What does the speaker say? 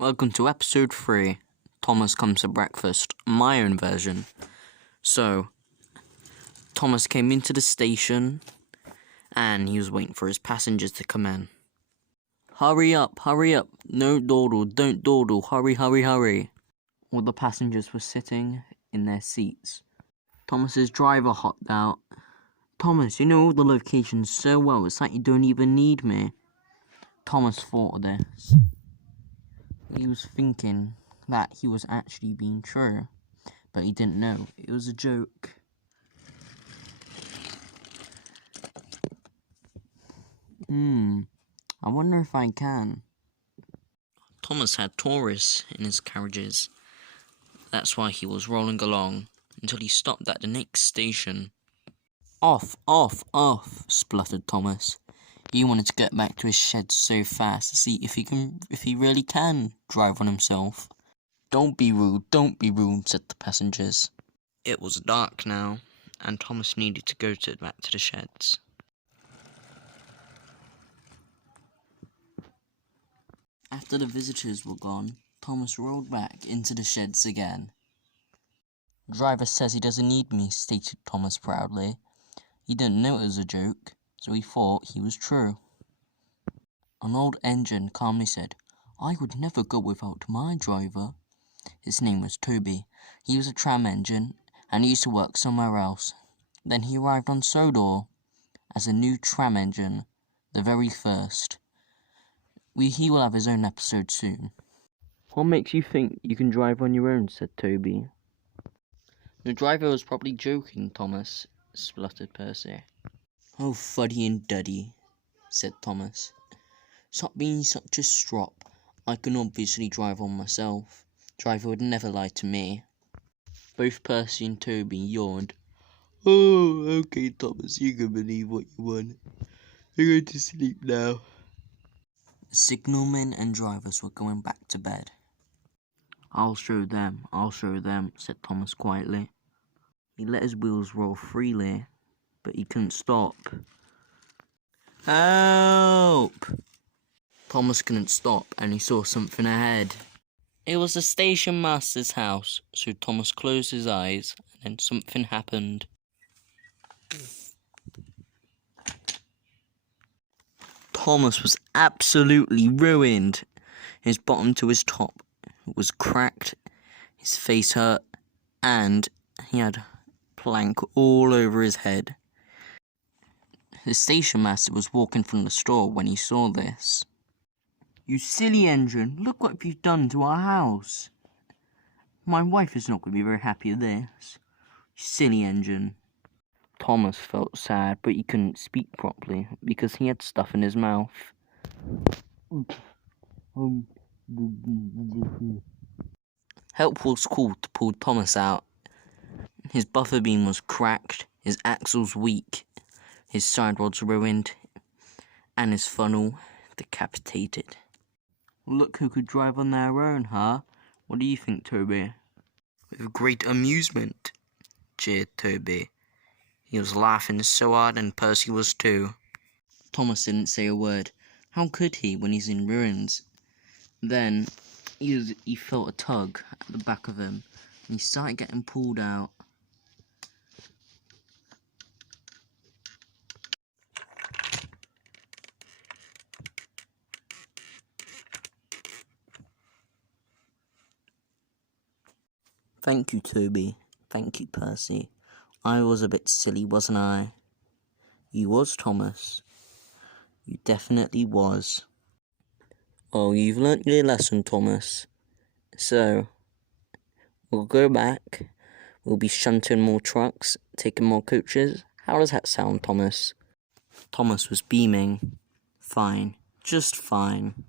Welcome to episode 3. Thomas comes to breakfast, my own version. So, Thomas came into the station and he was waiting for his passengers to come in. Hurry up, no dawdle, don't dawdle, hurry. All the passengers were sitting in their seats. Thomas's driver hopped out. Thomas, you know all the locations so well, it's like you don't even need me. Thomas thought of this. He was thinking that he was actually being true, but he didn't know. It was a joke. I wonder if I can. Thomas had tourists in his carriages. That's why he was rolling along until he stopped at the next station. Off, spluttered Thomas. He wanted to get back to his shed so fast to see if he really can drive on himself. Don't be rude, said the passengers. It was dark now, and Thomas needed to go back to the sheds. After the visitors were gone, Thomas rolled back into the sheds again. Driver says he doesn't need me, stated Thomas proudly. He didn't know it was a joke, so he thought he was true. An old engine calmly said, I would never go without my driver. His name was Toby. He was a tram engine, and he used to work somewhere else. Then he arrived on Sodor as a new tram engine, the very first. He will have his own episode soon. What makes you think you can drive on your own, said Toby. The driver was probably joking, Thomas, spluttered Percy. Oh, fuddy and duddy, said Thomas. Stop being such a strop. I can obviously drive on myself. Driver would never lie to me. Both Percy and Toby yawned. Oh, okay, Thomas, you can believe what you want. I'm going to sleep now. The signalmen and drivers were going back to bed. I'll show them, said Thomas quietly. He let his wheels roll freely, but he couldn't stop. Help! Thomas couldn't stop, and he saw something ahead. It was the station master's house, so Thomas closed his eyes, and then something happened. Thomas was absolutely ruined. His bottom to his top was cracked, his face hurt, and he had plank all over his head. The station master was walking from the store when he saw this. You silly engine, look what you've done to our house. My wife is not going to be very happy with this. Silly engine. Thomas felt sad, but he couldn't speak properly because he had stuff in his mouth. Help was called to pull Thomas out. His buffer beam was cracked, his axles weak, his side rods ruined, and his funnel decapitated. Look who could drive on their own, huh? What do you think, Toby? With great amusement, jeered Toby. He was laughing so hard, and Percy was too. Thomas didn't say a word. How could he when he's in ruins? Then he felt a tug at the back of him, and he started getting pulled out. Thank you, Toby. Thank you, Percy. I was a bit silly, wasn't I? You was, Thomas. You definitely was. Oh, you've learnt your lesson, Thomas. So, we'll go back. We'll be shunting more trucks, taking more coaches. How does that sound, Thomas? Thomas was beaming. Fine. Just fine.